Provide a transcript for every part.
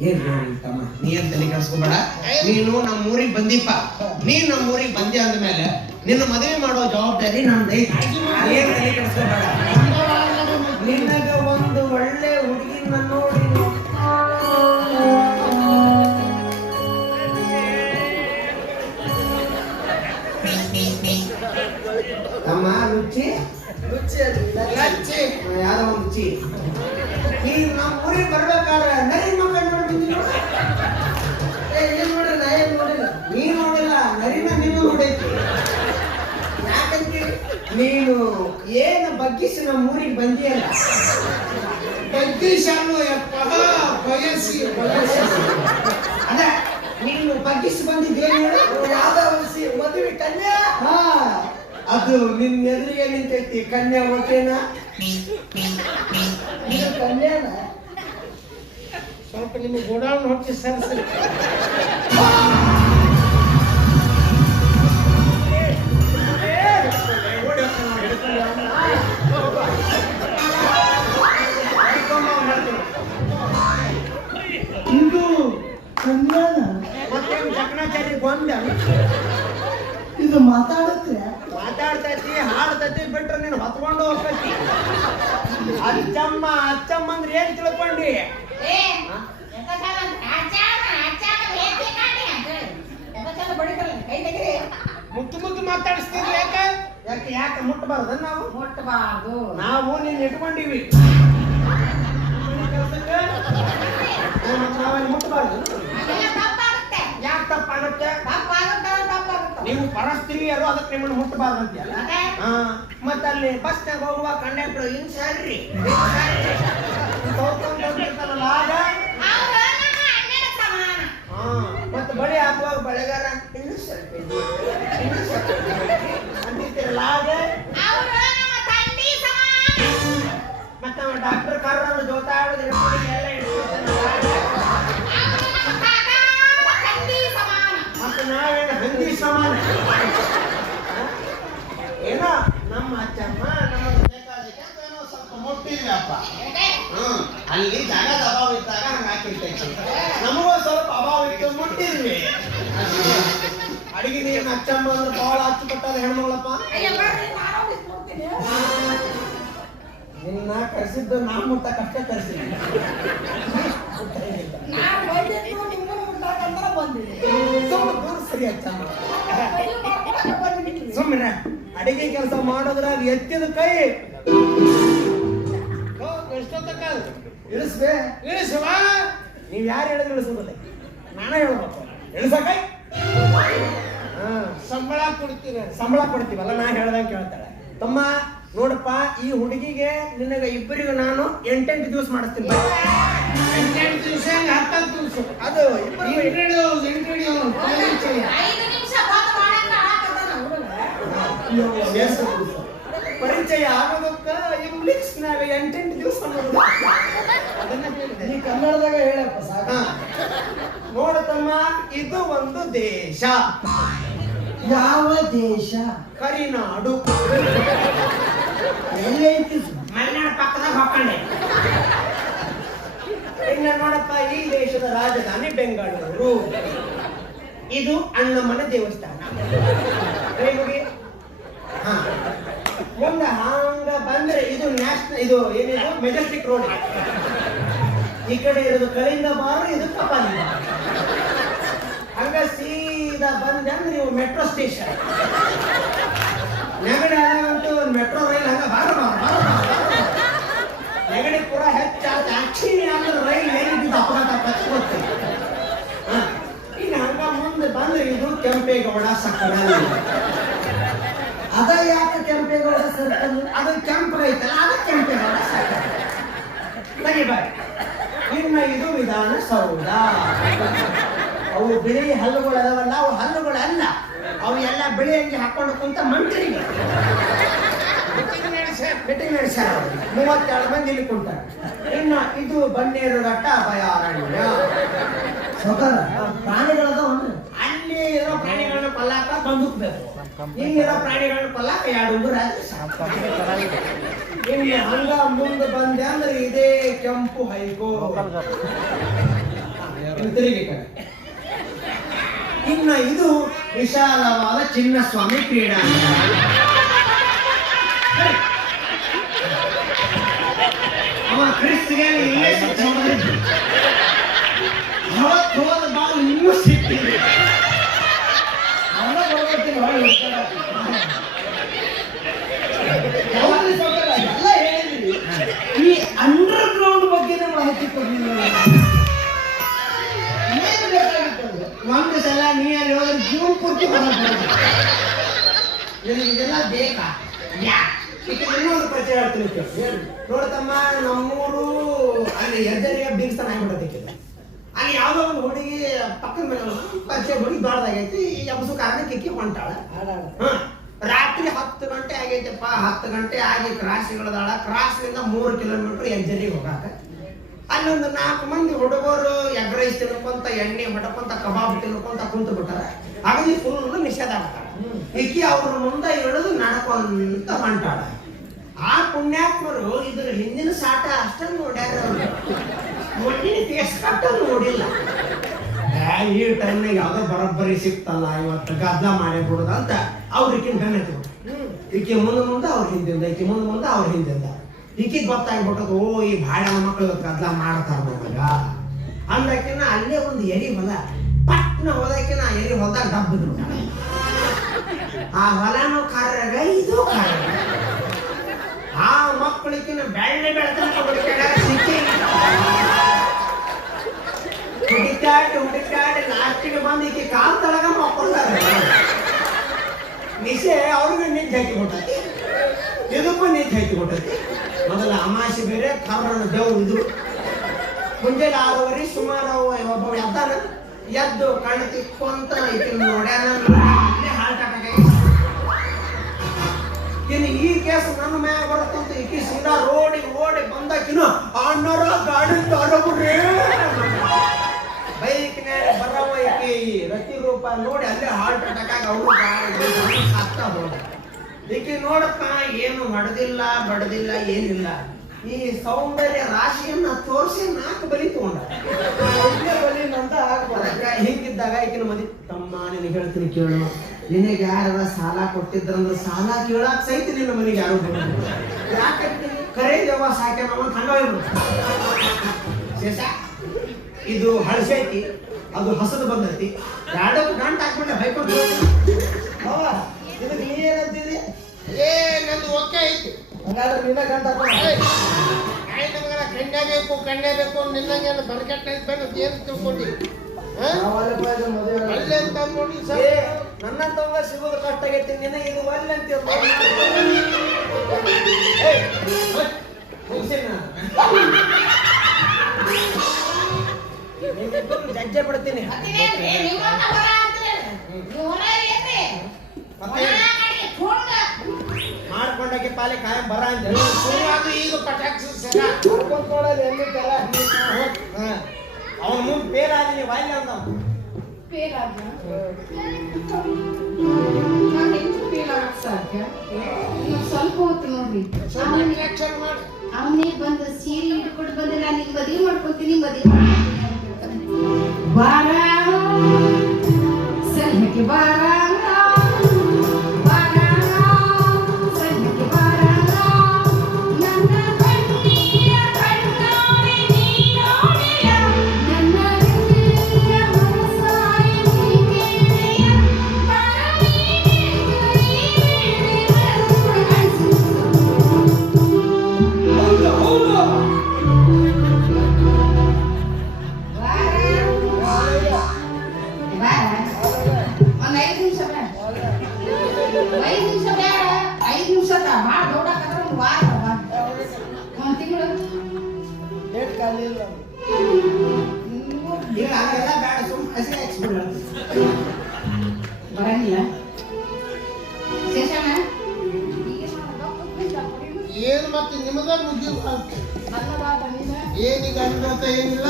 ಏನ್ ಹೇಳಿ ತಮ್ಮ ನೀ ಏನ್ ತಲೆ ನೀನು ನಮ್ಮ ಊರಿಗೆ ಬಂದಿಪ್ಪ. ನೀನ್ ನಮ್ಮ ಊರಿಗೆ ಬಂದೆ ಅಂದ್ಮೇಲೆ ನಿನ್ನ ಮದುವೆ ಮಾಡೋ ಜವಾಬ್ದಾರಿ ನಮ್ದೈತಿ ಏನ್ ತಲೆ ಕೆಡಿಸ್ಕೋಬೇಡ? ನಿನಗ ಒಂದು ಒಳ್ಳೆ ಹುಡುಗಿನ ನೋಡಿ ತಮ್ಮ ರುಚಿ? ರುಚಿ ಅದು. ಒಂದು ರುಚಿ. ನೀನ್ ನಮ್ಮ ಊರಿಗೆ ಬರ್ಬೇಕಾದ್ರೆ ನರಿ ಮಕ್ಕಳು ನೋಡ್ತೀನಿ ಏ ಏನ್ ನೋಡ್ರಿ ನಾ ನೋಡಿಲ್ಲ ನೀ ನೋಡಿಲ್ಲ ನರಿನ ನೀನು ನೋಡೈತಿ ಯಾಕಂತೀರಿ ನೀನು ಏನು ಬಗ್ಗಿಸಿ ನಮ್ಮ ಊರಿಗೆ ಬಂದಿಯಲ್ಲ? ಬಗ್ಗಿಸಲು ಬಯಸಿ ಬಯಸಿ. ಅದ ನೀನು ಬಗ್ಗಿಸಿ ಬಂದಿದ್ದೇನು ಹೇಳು ಯಾವ್ದೋ ಮದುವೆ ಕನ್ಯಾ? ಹಾ ಅದು ನಿನ್ನ ಎದುರಿಗೆ ನಿಂತೈತಿ. ಕನ್ಯಾ ಓಕೆನಾ? ಇದು ಕನ್ಯಾನ? ಸ್ವಲ್ಪ ನಿಮಗೆ ಗೋಡೌನ್ ಹೊಟ್ಟಿ ಸರ್ ಸರಿ ಇದು ಕನ್ಯಾನ ಜಕಣಾಚಾರಿ ಗೊಂದ ಇದು ಮಾತಾಡುತ್ತೆ? ಮಾತಾಡ್ತೈತಿ ಹಾಡ್ತೈತಿ ಬಿಟ್ರೆ ನೀನು ಹೊತ್ಕೊಂಡು ಹೋಗ್ತೈತಿ. ಅಚ್ಚಮ್ಮ ಅಚ್ಚಮ್ಮ ಅಂದ್ರೆ ಏನ್ ತಿಳ್ಕೊಂಡಿ? ಅಂತ ಮುತ್ತು ಮುತ್ತು ಮಾತಾಡಿಸ್ತೀರಿ ಯಾಕ? ಯಾಕೆ ಯಾಕೆ ಮುಟ್ಟಬಾರ್ದ ನಾವು? ಮುಟ್ಟಬಾರ್ದು. ನಾವು ನೀನ್ ಇಟ್ಕೊಂಡಿವಿ. ಮುಟ್ಟಬಾರ್ದು. ಯಾಕೆ ತಪ್ಪಾಗುತ್ತೆ? ತಪ್ಪಾಗುತ್ತೆ ನೀವು ಪರಸ್ತ್ರೀಯರು ಅದಕ್ಕೆ ನಿಮ್ಮನ್ನು ಮುಟ್ಟಬಾರ್ದು ಅಂತೀಯಲ್ಲ? ಮತ್ತ? ಅಲ್ಲಿ ಬಸ್ನಾಗ ಹೋಗುವ ಕಂಡಕ್ಟರ್ ಇನ್ ಸ್ಯಾಲ್ರಿ ಆಗ ನಮ್ಮ ಮತ್ತೆ ಬಳಿ ಹಾಕುವಾಗ ಬಳೆಗಾರ ಇನ್ನು ಸ್ವಲ್ಪ ಇನ್ನು ಸ್ವಲ್ಪ ನಮ್ಮ ಸಮಾನ ಮತ್ತೆ ಅವ ಡಾಕ್ಟರ್ ಕರ್ರನ್ನು ಜೋತಾಡೋದು ಎಲ್ಲ ನಮ್ಮ ಮತ್ತೆ ನಾವೇನು ಹಂದಿ ಸಮಾನ? ಏನೋ ನಮ್ಮ ಅಚ್ಚಮ್ಮ ನಮಗೆ ಬೇಕಾದಕ್ಕೆ ಏನೋ ಸ್ವಲ್ಪ ಮುಟ್ಟಿದ್ವಿ ಅಪ್ಪ ಹ್ಮ್ ಅಲ್ಲಿ ಜಾಗದ ಅಭಾವ ಇದ್ದಾಗ ಹಂಗ ಹಾಕಿರ್ತೈತಿ ನಮಗೂ ಸ್ವಲ್ಪ ಅಭಾವ ಇತ್ತು ಮುಟ್ಟಿದ್ವಿ. ಅಡಿಗೆ ನೀರು ಅಚ್ಚಮ್ಮ ಅಂದ್ರೆ ಬಹಳ ಹೆಣ್ಮಗಳಪ್ಪ. ಬರ್ರಿ ನಾನು ಬಿಟ್ಬಿಡ್ತೀನಿ ನಿನ್ನ ಕರೆಸಿದ್ದು ನಾ ಮುಟ್ಟ ಕಷ್ಟ ನಾನು ಸುಮ್ಮನೆ ಸರಿ ಮಾಡ್ಕೊಳಕ್ಕೆ ಸುಮ್ಮನೆ ಅಡಿಗೆ ಕೆಲಸ ಮಾಡೋದ್ರಾಗ ಎತ್ತಿದ ಕೈ. ಎಷ್ಟೊತ್ತಕ್ಕ ಇಳಿಸ್ಬೇ ಇಳಿಸುವ? ನೀವ್ ಯಾರು ಹೇಳಿದ್ರು ಇಳಿಸೋದಿಲ್ಲ. ನಾನೇ ಹೇಳ್ಬೇಕು. ಇಳಿಸಕ? ಹಾ. ಸಂಬಳ ಕೊಡ್ತೀರ ಸಂಬಳ ಕೊಡ್ತೀವಲ್ಲ ನಾ ಹೇಳ್ದಂಗೆ ಕೇಳ್ತಾಳೆ. ತಮ್ಮ ನೋಡಪ್ಪ ಈ ಹುಡುಗಿಗೆ ನಿನಗ ಇಬ್ಬರಿಗೂ ನಾನು ಎಂಟೆಂಟು ದಿವಸ ಮಾಡಿಸ್ತೀನಿ. ಎಂಟೆಂಟು ದಿವಸ ಹತ್ತತ್ತು ದಿವಸ? ಅದು ಪರಿಚಯ ಆಗೋದಕ್ಕ ಇಂಗ್ಲಿಷ್ ನಾಗ ಎಂಟೆಂಟು ನೀ ಕನ್ನಡದಾಗ ಹೇಳಪ್ಪ ಸಾಕ. ನೋಡತಮ್ಮ ಇದು ಒಂದು ದೇಶ. ಯಾವ ದೇಶ? ಕರಿನಾಡು. ಎಲ್ಲೈತಿ ಮಲೆನಾಡು ಪಕ್ಕದಾಗ ಹಾಕೊಂಡೆ ಇನ್ನ ನೋಡಪ್ಪ ಈ ದೇಶದ ರಾಜಧಾನಿ ಬೆಂಗಳೂರು. ಇದು ಅಣ್ಣಮ್ಮನ ದೇವಸ್ಥಾನ. ಹಾ. ಮುಗಿ. ಹಾ. ಬಂದ್ರೆ ಇದು ನ್ಯಾಷನಲ್ ಇದು ಏನಿದು? ಮೆಜೆಸ್ಟಿಕ್ ರೋಡ್ ಈ ಕಡೆ ಇರೋದು ಕಳಿಂದ ಬಾರು ಇದು ಕಪಾಲಿ ಬಾರು ಹಂಗ ಸೀದಾ ಬಂದೆ ಅಂದ್ರೆ ಇವು ಮೆಟ್ರೋ ಸ್ಟೇಷನ್ ನೆಗಡಿ ಆದಾಗಂತೂ ಒಂದು ಮೆಟ್ರೋ ರೈಲ್ ಹಂಗ ಬಾರ ಬಾರ. ನೆಗಡಿ ಪೂರ ಹೆಚ್ಚಾದ ಆಕ್ಸಿನಿ ಅಂದ್ರೆ ರೈಲ್ ಏನಿದ್ದು ಅಪಘಾತ ಕಚ್ಕೊತ್ತೆ ಈಗ ಹಂಗ ಮುಂದೆ ಬಂದ್ರೆ ಇದು ಕೆಂಪೇಗೌಡ ಸಕ್ಕರ ಅದ ಯಾಕೆ ಕೆಂಪೇಗೌಡ ಸರ್ಕಲ್ ಅದು ಕೆಂಪು ಐತಲ್ಲ, ಅದ ಕೆಂಪೇಗೌಡ ಬಾಯ್. ಇನ್ನು ಇದು ವಿಧಾನ ವಿಧಾನಸೌಧ ಅವು ಬಿಳಿ ಹಲ್ಲುಗಳು ಅದವಲ್ಲ, ಅವು ಹಲ್ಲುಗಳು ಅಲ್ಲ ಅವು ಎಲ್ಲ ಬಿಳಿ ಅಂಗಿ ಹಾಕೊಂಡು ಕುಂತ ಮಂತ್ರಿ ಮೀಟಿಂಗ್ ನಡೆಸ್ಯಾರ. ಮೂವತ್ತೆರಡು ಮಂದಿ ಇಲ್ಲಿ ಕುಂತಾರೆ. ಇನ್ನು ಇದು ಬನ್ನೇರು ಬನ್ನೇರುಘಟ್ಟ ಅಭಯಾರಣ್ಯ. ಸೌಕರ ಪ್ರಾಣಿಗಳದವನು ಅಲ್ಲಿ ಇರೋ ಪ್ರಾಣಿಗಳನ್ನ ಕೊಲ್ಲಾಕ ಬಂದೂಕ್ ಬೇಕು ಪ್ರಾಣಿಗಳನ್ನ ಎರಡು ಉಂಗುರ. ಇನ್ನು ಹಂಗ ಮುಂದೆ ಬಂದೆ ಅಂದ್ರೆ ಇದೇ ಕೆಂಪು ಹೈಕೋ ಇನ್ನು ತಿರುಗಿ ಕಡೆ. ಇನ್ನ ಇದು ವಿಶಾಲವಾದ ಚಿನ್ನಸ್ವಾಮಿ ಕ್ರೀಡಾ ಅವ ಕ್ರಿಸ್ಗೆ ಇಲ್ಲೇ. ಅವತ್ತು ಹೋದ ಬಾಲ್ ಇನ್ನೂ ಸಿಕ್ಕಿದೆ. ಈ ಅಂಡರ್ ಗ್ರೌಂಡ್ ಬಗ್ಗೆನೇ ಮಾಹಿತಿ ಕೊಡ್ಲಿಲ್ಲ? ಒಂದು ಸಲ ನೀ ಅಲ್ಲಿ ಹೋದ್ರೆ ಹೊರಗೆ ನಿನಗೆ ಇದೆಲ್ಲ ಬೇಕಾ? ಇನ್ನೊಂದು ಪರಿಚಯ ಹೇಳ್ತೀನಿ. ನೋಡ್ತಮ್ಮ ನಮ್ಮೂರು, ಅಲ್ಲಿ ಎದ್ದರಿಗೆ ಬೀರ್ಸ್ತಾನ ಅಲ್ಲಿ ಯಾವ್ದೋ ಒಂದು ಹುಡುಗಿ ಪಕ್ಕದ ಮನೆ ಪರಿಚಯ ಹುಡುಗಿ ದೊಡ್ಡದಾಗೈತಿ ಎಬ್ಸು ಕಾರಣ ಕಿಕ್ಕಿ ಹೊಂಟಾಳ. ರಾತ್ರಿ ಹತ್ತು ಗಂಟೆ ಆಗೈತಪ್ಪ. ಹತ್ತು ಗಂಟೆ ಆಗಿ ಕ್ರಾಸ್ಗಳದಾಳ. ಕ್ರಾಸ್ನಿಂದ ಮೂರು ಕಿಲೋಮೀಟರ್ ಎಂಜರಿಗೆ ಹೋಗಾಕ. ಅಲ್ಲೊಂದು ನಾಲ್ಕು ಮಂದಿ ಹುಡುಗರು ಎಗ್ ರೈಸ್ ತಿನ್ಕೊಂತ ಎಣ್ಣೆ ಹೊಡ್ಕೊಂತ ಕಬಾಬ್ ತಿನ್ಕೊಂತ ಕುಂತು ಬಿಟ್ಟಾರ. ಅಗದಿ ಫುಲ್ ನಿಷೇಧ ಆಗ್ತಾಳ ಇಕ್ಕಿ ಅವ್ರ ಮುಂದೆ ಇಳಿದು ನಡ್ಕೊಂತ ಹೊಂಟಾಳ. ಆ ಪುಣ್ಯಾತ್ಮರು ಇದ್ರ ಹಿಂದಿನ ಸಾಟ ಅಷ್ಟ ನೋಡ್ಯಾರ ಕಟ್ಟ ನೋಡಿಲ್ಲ. ಈ ಟೈಮ್ನಾಗ ಯಾವ್ದೋ ಬರೋಬ್ಬರಿ ಸಿಕ್ತಲ್ಲ ಇವತ್ತು ಗದ್ಲ ಮಾಡಿ ಬಿಡುದ ಅಂತ ಅವ್ರಿಗಿನ ಹೆಣ್ಣೆ ಈಕೆ ಮುಂದೆ ಮುಂದೆ ಅವ್ರ ಹಿಂದಿಂದ, ಈಕೆ ಮುಂದೆ ಮುಂದೆ ಅವ್ರ ಹಿಂದಿಂದ. ಈಕೆ ಗೊತ್ತಾಗ್ಬಿಟ್ಟದು, ಓ, ಈ ಭಾಳ ಮಕ್ಕಳು ಗದ್ದ ಮಾಡ್ತಾರ ನನಗ ಅಂದಕಿನ ಅಲ್ಲೇ ಒಂದು ಎರಿ ಹೊಲ, ಪಟ್ನ ಹೋದಕಿನ ಆ ಎರಿ ಹೊಲದಾಗ ಡಬ್ಬಿದ್ರು ಆ ಹೊಲನೂ ಕಾರ್ಯಾಗ ಇದು ಕಾರ್ಯಾಗ ಆ ಮಕ್ಕಳಿಗಿನ ಬೆಳ್ಳಿ ಬೆಳೆದ ಹುಡುಕಾಡಿ ಹುಡುಕಾಡಿ ಲಾಸ್ಟಿಗೆ ಬಂದು ಈಕೆ ಕಾಲ್ ತಳಗ ನಿಶೆ, ಅವ್ರಿಗೆ ನಿಂತು ಹಾಕಿ ಕೊಟ್ಟತಿ ಇದಕ್ಕೂ ನಿಂತು ಹಾಕಿ ಕೊಟ್ಟತಿ ಮೊದಲ ಅಮಾಸೆ ಬೇರೆ ಕಾರಣ ದೇವ್ರು ಇದು. ಮುಂಜಾನೆ ಆರೂವರೆ, ಸುಮಾರು ಒಬ್ಬ ಎದ್ದಾನ. ಎದ್ದು ಕಣ್ಣು ತಿಕ್ಕೊಂತ ಈಕೆ ನೋಡ್ಯಾನ ಇನ್ನು ಈ ಕೇಸ್ ನನ್ನ ಮ್ಯಾಗ ಬರುತ್ತಂತ ಈಕಿ ಸೀದಾ ರೋಡಿಗೆ ಓಡಿ ಬಂದಾಕಿನ ಅಣ್ಣರ, ಗಾಡಿ ತಡಬಿಡ್ರಿ ಬೈಕ್ನ್ಯಾಗ ಬರವ ಈ ರತಿ ರೂಪ ನೋಡಿ ಅಲ್ಲೇ ಹಾರ್ಟ್ ಅಟ್ಯಾಕ್ ಆಗಿ ಅವರು ಸತ್ತ ಹೋದ ಈಕಿ ನೋಡಪ್ಪ ಏನು ಹೊಡೆದಿಲ್ಲ ಬಡದಿಲ್ಲ ಏನಿಲ್ಲ. ಈ ಸೌಂದರ್ಯ ರಾಶಿಯನ್ನ ತೋರಿಸಿ ನಾಲ್ಕು ಬಲಿ ತಗೊಂಡ. ಬಲಿ ನಂತ. ಅದಕ್ಕ ಹಿಂಗಿದ್ದಾಗ ಈಕಿನ ಮದಿ ತಮ್ಮ ನಿನಗೆ ಹೇಳ್ತೀನಿ ಕೇಳು. ನಿನಗೆ ಯಾರ ಸಾಲ ಕೊಟ್ಟಿದ್ರಂದ್ರೆ ಸಾಲ ಕೇಳಾಕ್ ಸಹಿತ ನಿನ್ನ ಮನೆಗೆ ಯಾರು ಯಾಕಂತ ಯಾಕಂದ್ರೆ ಕರೆ ದೇವ ಸಾಕೆ ನಾವು ಹಂಗ ಶೇಷ ಇದು ಹಳಸೈತಿ ಅದು ಹಸದು ಬಂದೈತಿ. ಎರಡು ಗಂಟು ಹಾಕ್ಬಿಟ್ಟೆ ಬೈಕೊಂಡು ಇದಕ್ಕೆ ನೀ ಏನಂತಿದಿ ಏ ನಂದು ಒಕ್ಕೆ ಐತಿ. ಹಂಗಾದ್ರೆ ನಿನ್ನ ಗಂಟ ಹಾಕೊಂಡು ಕನ್ಯಾ ಬೇಕು ಕನ್ಯಾ ಬೇಕು ನಿನ್ನಂಗೆ ಬರ್ಕೆಟ್ ಐತೆ ಏನು ತಿಳ್ಕೊಂಡಿ ಅಲ್ಲೇ ಅಂತ ಸರ್? ಏ ನನ್ನಂತವಂಗ ಸಿಗೋದು ಕಷ್ಟ ಆಗೈತಿ ನಿನ್ನ ಇದು ಒಲ್ಲೆ ಅಂತ ಪೇರ್ ಆದಿನಿ ವಾಲ್ಯ ಅಂದ ಫೇಲ್ ಆದ್ನ? ನಾನ್ ಹೆಚ್ಚು ಫೇಲ್ ಆಗಕ್ ಸಾಧ್ಯ ಇನ್ನು ಸ್ವಲ್ಪ ಹೊತ್ತು ನೋಡ್ರಿ ಸ್ವಲ್ಪ ರಿಯಾಕ್ಷನ್ ಮಾಡಿ ಅವನೇ ಬಂದು ಸೀರೆ ಹಿಡ್ಕೊಂಡು ಬಂದು ನಾನು ನಿನ್ ಮದುವೆ ಮಾಡ್ಕೊತೀನಿ ಮದುವೆ ಮಾಡ್ಕೊತೀನಿ ಅಂತ ಹೇಳ್ತಾನೆ. ಬಾರ ಸನ್ಯಕ್ಕೆ ಬಾರ ಬಾರ ಏನು ಮತ್ತೆ ನಿಮಗ ಅಂತ. ಏನೀಗ ಅನ್ಕೋತ ಏನಿಲ್ಲ.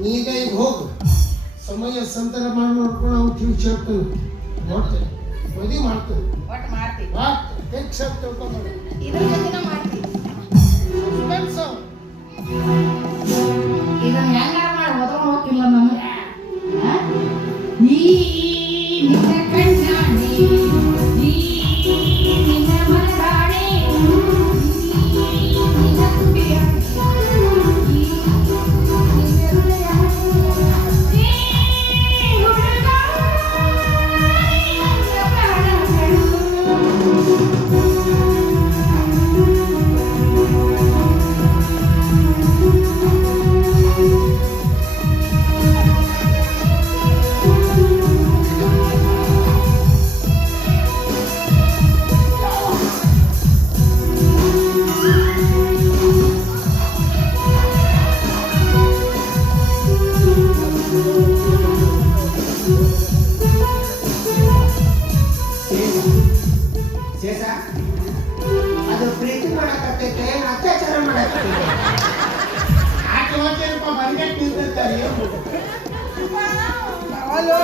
ನೀಗ ಈಗ ಹೋಗು. ಸಮಯ ಸಂತರ ಮಾಡಿ ನೋಡ್ಕೊಂಡು ಅವ್ನು ಫ್ಯೂಚರ್ ನೋಡ್ತೇನೆ. ಮದುವೆ ಮಾಡ್ತೇನೆ. ಒಟ್ಟು ಅಲ್ಲೋ